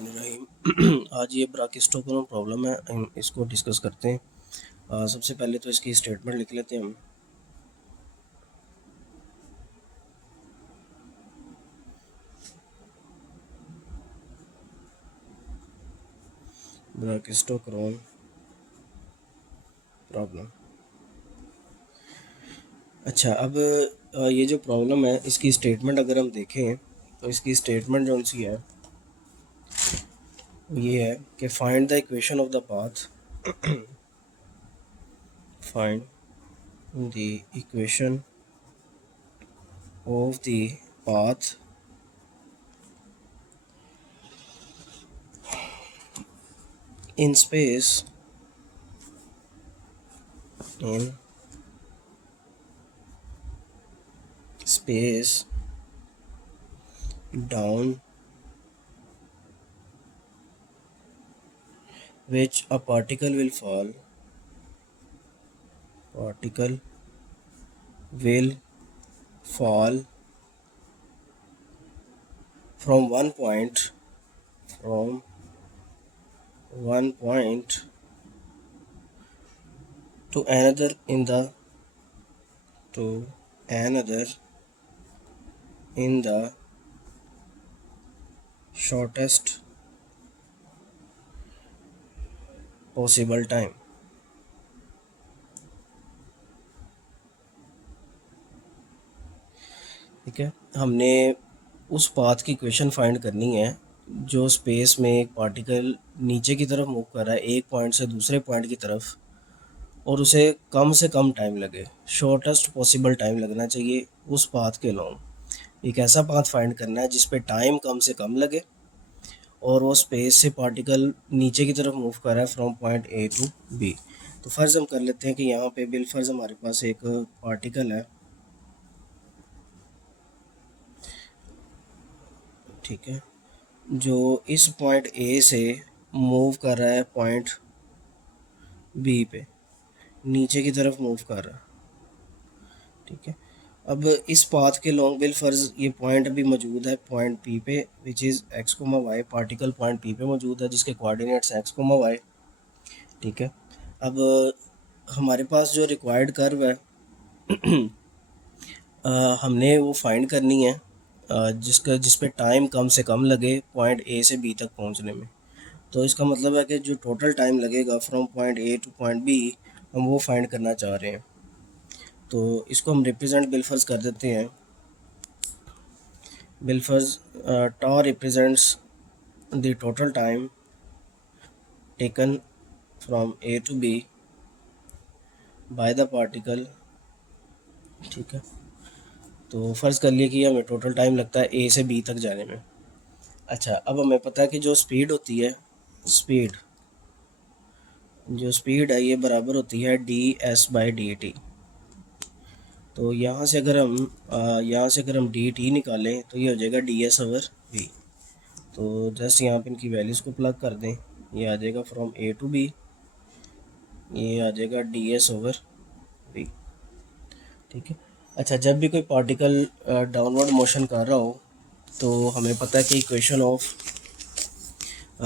बिस्मिल्लाहिर्रहमानिर्रहीम। आज ये ब्राकिस्टोकोनम प्रॉब्लम है, हम इसको डिस्कस करते हैं। सबसे पहले तो इसकी स्टेटमेंट लिख लेते हैं हम। ब्राकिस्टोकोनम प्रॉब्लम। अच्छा, अब ये जो प्रॉब्लम है इसकी स्टेटमेंट अगर हम देखें तो इसकी स्टेटमेंट जो सी है ये है कि find the equation of the path find the equation of the path in space down which a particle will fall from one point to another in the shortest possible time। ठीक है, हमने उस path की equation find करनी है जो space में एक पार्टिकल नीचे की तरफ मूव कर रहा है एक पॉइंट से दूसरे पॉइंट की तरफ, और उसे कम से कम टाइम लगे, शॉर्टेस्ट पॉसिबल टाइम लगना चाहिए उस पाथ के लॉन्ग। एक ऐसा पाथ फाइंड करना है जिस पे टाइम कम से कम लगे और वो स्पेस से पार्टिकल नीचे की तरफ मूव कर रहा है from point A to B. तो फ़र्ज़ हम कर लेते हैं कि यहाँ पे बिलफर्ज हमारे पास एक पार्टिकल है, ठीक है, जो इस पॉइंट ए से मूव कर रहा है पॉइंट बी पे, नीचे की तरफ मूव कर रहा है। ठीक है, अब इस पाथ के लॉन्ग बिल फर्ज ये पॉइंट अभी मौजूद है पॉइंट पी पे, which is x comma y. Particle point P पे मौजूद है जिसके कोऑर्डिनेट्स एक्स कोमा वाई। ठीक है, अब हमारे पास जो रिक्वायर्ड कर्व है हमने वो फाइंड करनी है जिस पे टाइम कम से कम लगे पॉइंट ए से बी तक पहुंचने में। तो इसका मतलब है कि जो टोटल टाइम लगेगा from point A to point B, हम वो फाइंड करना चाह रहे हैं। तो इसको हम रिप्रेजेंट बिलफर्ज कर देते हैं। बिलफर्ज tau represents the total time taken from A to B by the particle। ठीक है, तो फ़र्ज़ कर लिए कि हमें टोटल टाइम लगता है ए से बी तक जाने में। अच्छा, अब हमें पता है कि जो स्पीड होती है, स्पीड है ये बराबर होती है ds/dt। तो यहाँ से अगर हम dt निकालें तो ये हो जाएगा ds/v। तो जस्ट यहाँ पे इनकी वैल्यूज़ को प्लग कर दें, ये आ जाएगा फ्रॉम ए टू बी, ये आ जाएगा ds/v। ठीक है, अच्छा, जब भी कोई पार्टिकल डाउनवर्ड मोशन कर रहा हो तो हमें पता है कि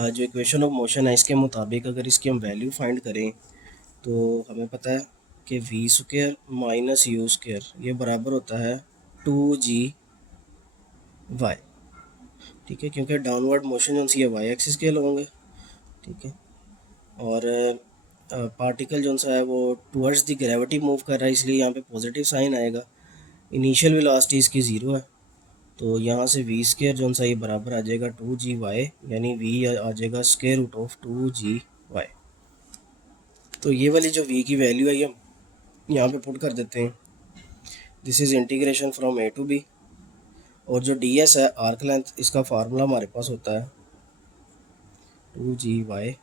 जो इक्वेशन ऑफ मोशन है इसके मुताबिक अगर इसकी हम वैल्यू फाइंड करें तो हमें पता है कि v square minus u square ये बराबर होता है 2g y। ठीक है, क्योंकि डाउनवर्ड मोशन जो है वाई एक्सिस के होंगे। ठीक है, और पार्टिकल जो सा है वो टुवर्ड्स द ग्रेविटी मूव कर रहा है, इसलिए यहाँ पे पॉजिटिव साइन आएगा। इनिशियल वेलोसिटी इसकी ज़ीरो है, तो यहाँ से वी स्क्वायर जो सा ये बराबर आ जाएगा 2g y, यानी v आ जाएगा square root of 2g y। तो ये वाली जो v की वैल्यू है ये हम यहाँ पे पुट कर देते हैं। This is integration from A to B, और जो ds है आर्क लेंथ, इसका फार्मूला हमारे पास होता है 2g y।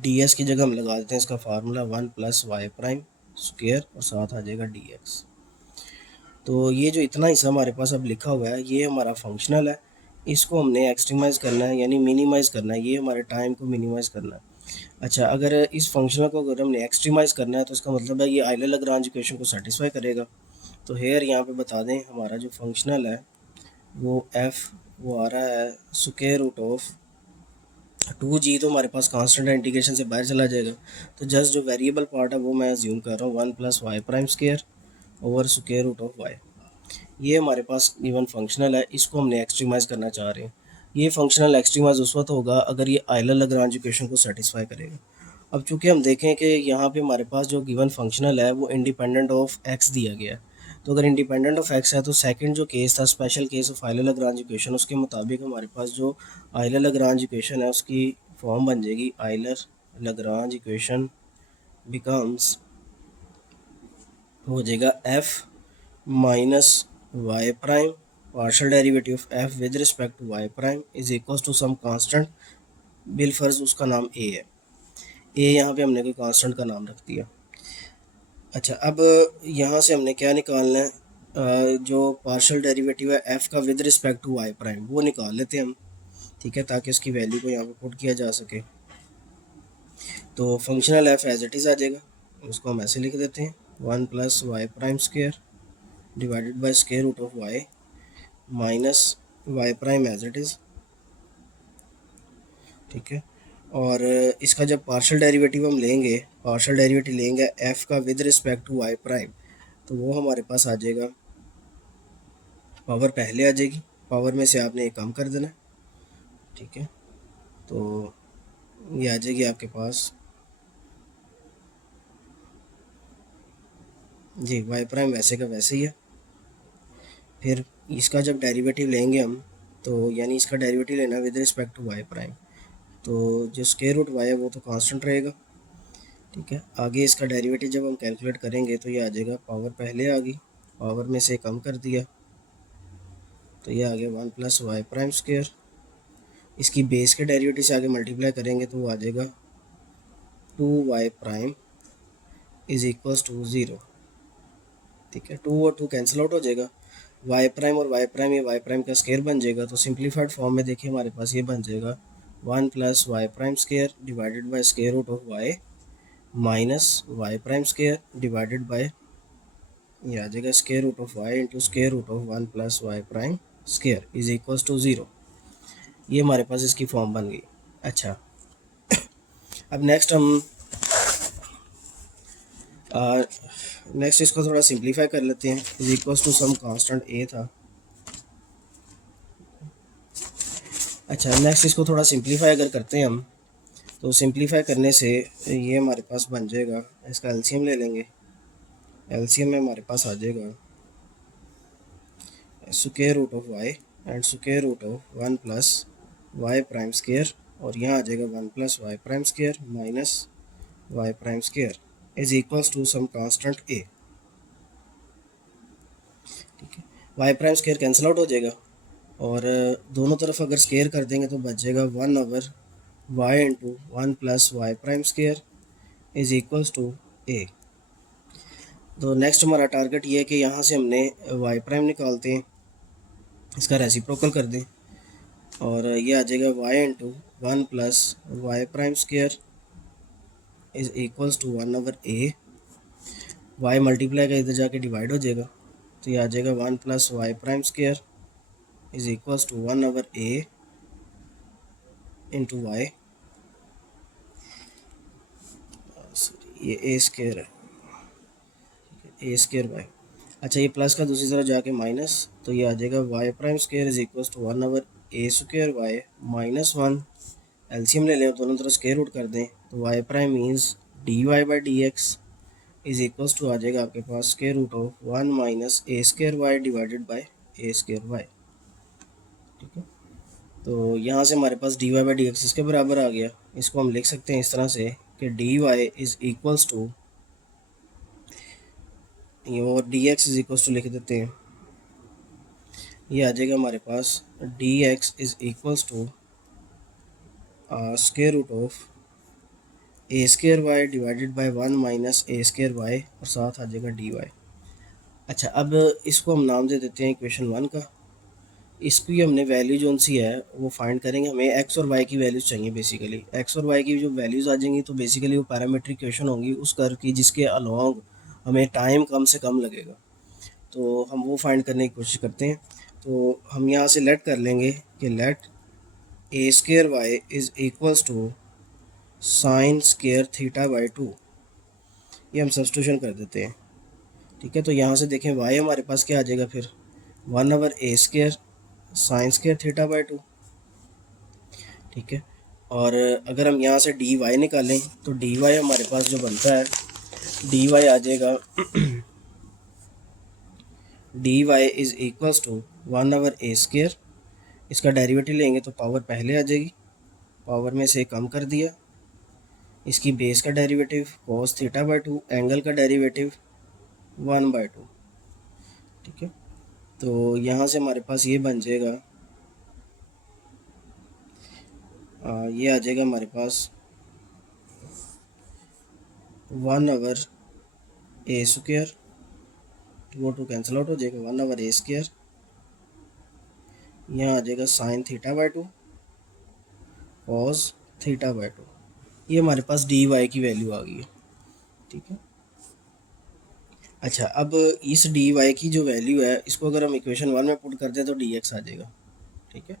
ds की जगह हम लगा देते हैं इसका फार्मूला 1 + y प्राइम स्क्वायर, और साथ आ जाएगा dx। तो ये जो इतना हिस्सा हमारे पास अब लिखा हुआ है ये हमारा फंक्शनल है, इसको हमने एक्सट्रीमाइज़ करना है यानी मिनिमाइज़ करना है, ये हमारे टाइम को मिनिमाइज़ करना है। अच्छा, अगर इस फंक्शनल को अगर हमने एक्सट्रीमाइज़ करना है तो इसका मतलब है ये आइलर लाग्रांज इक्वेशन को सेटिस्फाई करेगा। तो हेयर यहाँ पे बता दें हमारा जो फंक्शनल है वो f वो आ रहा है स्क्वायर रूट ऑफ 2g तो हमारे पास कांस्टेंट है, इंटीग्रेशन से बाहर चला जाएगा। तो जस्ट जो वेरिएबल पार्ट है वो मैं अज्यूम कर रहा हूँ 1 plus Y prime square over square root of y. ये हमारे पास गिवन फंक्शनल है, इसको हमने एक्सट्रीमाइज़ करना चाह रहे हैं। ये फंक्शनल एक्सट्रीमाइज़ उस वक्त होगा अगर ये आइलर लाग्रांज इक्वेशन को सेटिस्फाई करेगा। अब चूंकि हम देखें कि यहाँ पे हमारे पास जो गिवन फंक्शनल है वो इंडिपेंडेंट ऑफ एक्स दिया गया है, तो अगर इंडिपेंडेंट ऑफ एक्स है तो सेकंड जो केस था special case of Euler Lagrange equation, उसके मुताबिक हमारे पास जो आइलर लाग्रांज इक्वेशन है उसकी फॉर्म बन जाएगी आइलर लाग्रांज इक्वेशन बिकम्स, हो जाएगा F minus Y prime partial derivative of F with respect to Y prime is equal to some constant, बिलफर्ज उसका नाम ए है। ए यहाँ पे हमने कोई कांस्टेंट का नाम रख दिया। अच्छा, अब यहाँ से हमने क्या निकालना है, जो पार्शियल डेरिवेटिव है एफ़ का with respect to Y prime वो निकाल लेते हैं हम, ठीक है, ताकि उसकी वैल्यू को यहाँ पे पुट किया जा सके। तो functional F as it is आ जाएगा, उसको हम ऐसे लिख देते हैं 1 plus Y prime square divided by square root of Y minus Y prime as it is, ठीक है। और इसका जब पार्शियल डेरिवेटिव हम लेंगे, पार्शियल डेरिवेटिव लेंगे एफ़ का with respect to Y prime, तो वो हमारे पास आ जाएगा, पावर पहले आ जाएगी, पावर में से आपने एक कम कर देना, ठीक है। तो ये आ जाएगी आपके पास जी वाई प्राइम वैसे का वैसे ही है। फिर इसका जब डेरिवेटिव लेंगे हम, तो यानी इसका डेरिवेटिव लेना with respect to Y prime, तो जो स्क्वायर रूट वाई है वो तो कांस्टेंट रहेगा, ठीक है। आगे इसका डेरिवेटिव जब हम कैलकुलेट करेंगे तो ये आ जाएगा, पावर पहले आ गई, पावर में से कम कर दिया, तो ये आ गया 1 प्लस वाई प्राइम स्क्वायर। इसकी बेस के डेरिवेटिव से आगे मल्टीप्लाई करेंगे तो वो आ जाएगा 2y prime is equals to 0, ठीक है। 2 और 2 कैंसिल आउट हो जाएगा, वाई प्राइम और वाई प्राइम, ये वाई प्राइम का स्क्वायर बन जाएगा। तो सिंप्लीफाइड फॉर्म में देखिए हमारे पास ये बन जाएगा 1 plus Y prime square divided by square root of Y minus Y prime square divided by, ये आ जाएगा square root of y into square root of 1 plus Y prime square is equals to 0। ये हमारे पास इसकी form बन गई। अच्छा, अब नेक्स्ट इसको थोड़ा सिंप्लीफाई कर लेते हैं। Is equals to some constant A था। अच्छा, नेक्स्ट इसको थोड़ा सिंप्लीफाई अगर करते हैं हम, तो सिंप्लीफाई करने से ये हमारे पास बन जाएगा, इसका एलसीएम ले लेंगे, एलसीएम में हमारे पास आ जाएगा square root of Y and square root of 1 plus Y prime square, और यहाँ आ जाएगा 1 plus Y prime square minus Y prime square is equals to some constant A, ठीक है। Y prime square cancel out हो जाएगा, और दोनों तरफ अगर स्क्वायर कर देंगे तो बच जाएगा 1 over Y into 1 plus Y prime square is equals to A. तो नेक्स्ट हमारा टारगेट ये है कि यहाँ से हमने वाई प्राइम निकालते हैं, इसका रेसिप्रोकल कर दें, और ये आ जाएगा y into 1 plus Y prime square is equals to 1 over a, y multiply का इधर जाके डिवाइड हो जाएगा, तो ये आ जाएगा 1 plus Y prime square is equals to 1 over a into y, ये ए स्क्वायर है, ए स्क्वायर वाई। अच्छा, ये प्लस का दूसरी तरफ जाके माइनस, तो ये आ जाएगा Y prime square is equals to 1 over A square Y minus 1, LCM ले लें दोनों तरफ स्क्वायर रूट कर दें, तो Y prime means D Y by D X is equals to आ जाएगा आपके पास square root of 1 minus A square Y divided by A square Y, ठीक है। तो यहाँ से हमारे पास D Y by D X इसके बराबर आ गया। इसको हम लिख सकते हैं इस तरह से कि D Y is equals to, ये और D X is equals to लिख देते हैं, ये आ जाएगा हमारे पास D X is equals to square root of A square Y divided by 1 minus A square Y, और साथ आ जाएगा डी वाई। अच्छा, अब इसको हम नाम दे देते हैं इक्वेशन 1 का। इसकी हमने वैल्यू जो सी है वो फाइंड करेंगे, हमें एक्स और वाई की वैल्यूज़ चाहिए बेसिकली। एक्स और वाई की जो वैल्यूज़ आ जाएंगी तो बेसिकली वो पैरामीट्रिक इक्वेशन होंगी उस कर्व की जिसके अलोंग हमें टाइम कम से कम लगेगा, तो हम वो फाइंड करने की कोशिश करते हैं। तो हम यहाँ से लेट कर लेंगे कि let a square y is equals to sine square theta by 2। ये हम सब्स्टिट्यूशन कर देते हैं। ठीक है, तो यहाँ से देखें वाई हमारे पास क्या आ जाएगा फिर 1/a² sign square theta by 2। ठीक है, और अगर हम यहाँ से डी वाई निकालें तो डी वाई हमारे पास जो बनता है डी वाई आ जाएगा d Y is equals to 1/a²। इसका डेरिवेटिव लेंगे तो पावर पहले आ जाएगी, पावर में से कम कर दिया, इसकी बेस का derivative cos theta by 2, angle का डेरिवेटिव 1/2। ठीक है, तो यहाँ से हमारे पास ये बन जाएगा, ये आ जाएगा हमारे पास 1/a², वो टू कैंसिल आउट हो जाएगा, 1/a², यहाँ आ जाएगा sign theta by 2 cos theta by 2। ये हमारे पास डी वाई की वैल्यू आ गई है। ठीक है, अच्छा अब इस डी वाई की जो वैल्यू है इसको अगर हम इक्वेशन 1 में पुट कर दें तो डी एक्स आ जाएगा। ठीक है,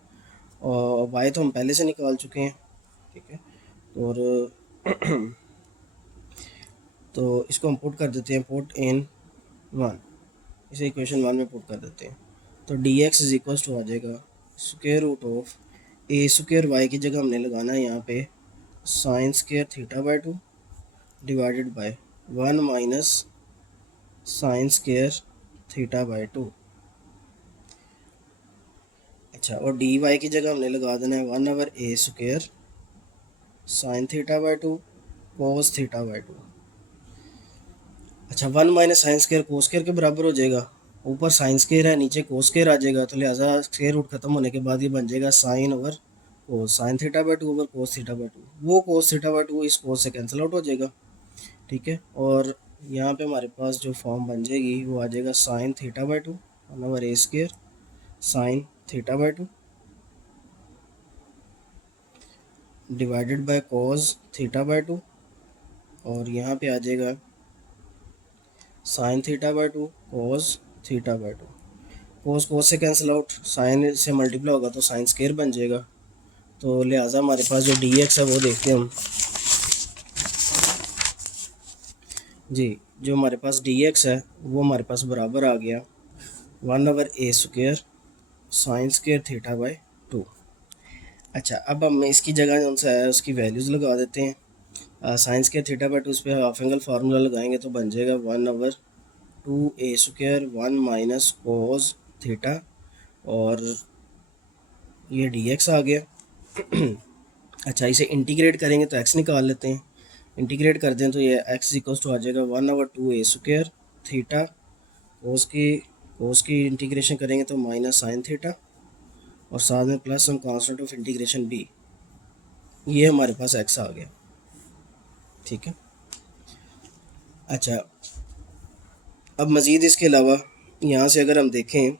और वाई तो हम पहले से निकाल चुके हैं। ठीक है, और तो इसको हम पुट कर देते हैं, पुट इन 1, इसे इक्वेशन 1 में पुट कर देते हैं, तो D X is equal to आ जाएगा square root of a² Y की जगह हमने लगाना है यहाँ पे sign square theta by 2 divided by 1 minus sign square theta by 2। अच्छा, और डी वाई की जगह हमने लगा देना है 1/a² sign theta by 2 cos theta by 2। अच्छा, 1 minus sine square cos square के बराबर हो जाएगा, ऊपर साइन स्क्वायर है नीचे कोस स्क्वायर आ जाएगा, तो लिहाजा स्क्वायर रूट खत्म होने के बाद ये बन जाएगा sine over cos, sine theta by 2 over cos theta by 2। वो कोस थीटा बाई 2 इस कोस से कैंसिल आउट हो जाएगा। ठीक है, और यहाँ पे हमारे पास जो फॉर्म बन जाएगी वो आ जाएगा sign theta by 2 1/a² sign theta by 2 divided by cos theta by 2, और यहाँ पे आ जाएगा sign theta by 2 cos theta by 2। कोस कोस से कैंसिल आउट, साइन से मल्टीप्लाई होगा तो साइन स्क्वायर बन जाएगा, तो लिहाजा हमारे पास जो डी एक्स है वो देखते हैं हम जी। जो हमारे पास डी एक्स है वो हमारे पास बराबर आ गया 1/a² sign square theta by 2। अच्छा, अब हम इसकी जगह जो सा है उसकी वैल्यूज़ लगा देते हैं। साइन स्क्वायर थीटा बाई 2 उस पर हाफ एंगल फार्मूला लगाएंगे तो बन जाएगा 1/2a² 1 माइनस कोस थीटा, और ये डी एक्स आ गया। अच्छा, इसे इंटीग्रेट करेंगे तो एक्स निकाल लेते हैं, इंटीग्रेट कर दें तो ये एक्स इक्वल्स टू आ जाएगा 1/2a² थीटा, कोस की इंटीग्रेशन करेंगे तो माइनस साइन थीटा, और साथ में प्लस हम कांस्टेंट ऑफ इंटीग्रेशन b, ये हमारे पास एक्स आ गया। ठीक है, अच्छा अब मज़ीद इसके अलावा यहाँ से अगर हम देखें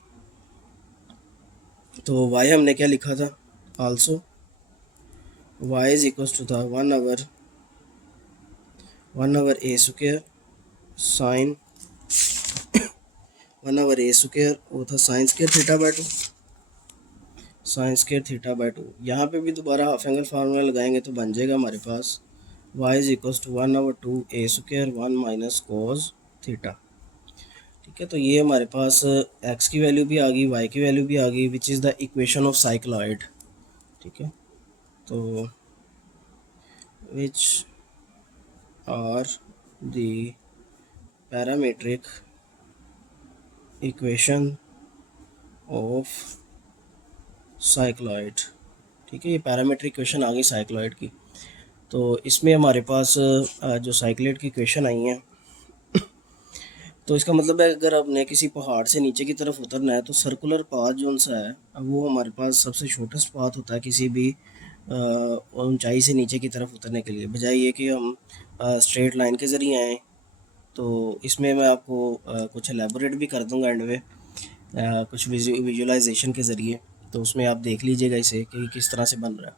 तो y हमने क्या लिखा था, also y is equals to था 1/a² साइन 1/a² वो था sine square theta by 2 sine square theta by 2। यहाँ पे भी दोबारा हाफ एंगल फार्मूला लगाएंगे तो बन जाएगा हमारे पास y is equals to 1/2a² 1 minus cos theta. ठीक है, तो ये हमारे पास x की वैल्यू भी आ गई, y की वैल्यू भी आ गई, which is the equation of cycloid. ठीक है, तो which are the parametric equation of cycloid. ठीक है, ये पैरामीट्रिक इक्वेशन आ गई साइक्लॉइड की। तो इसमें हमारे पास जो साइक्लॉइड की इक्वेशन आई हैं, तो इसका मतलब है अगर आपने किसी पहाड़ से नीचे की तरफ उतरना है तो सर्कुलर पाथ जो सा है वो हमारे पास सबसे शॉर्टेस्ट पाथ होता है किसी भी ऊंचाई से नीचे की तरफ उतरने के लिए, बजाय ये कि हम स्ट्रेट लाइन के ज़रिए आएँ। तो इसमें मैं आपको कुछ एलेबोरेट भी कर दूंगा एंड में, कुछ विजुलाइजेशन के ज़रिए, तो उसमें आप देख लीजिएगा इसे कि किस तरह से बन रहा है।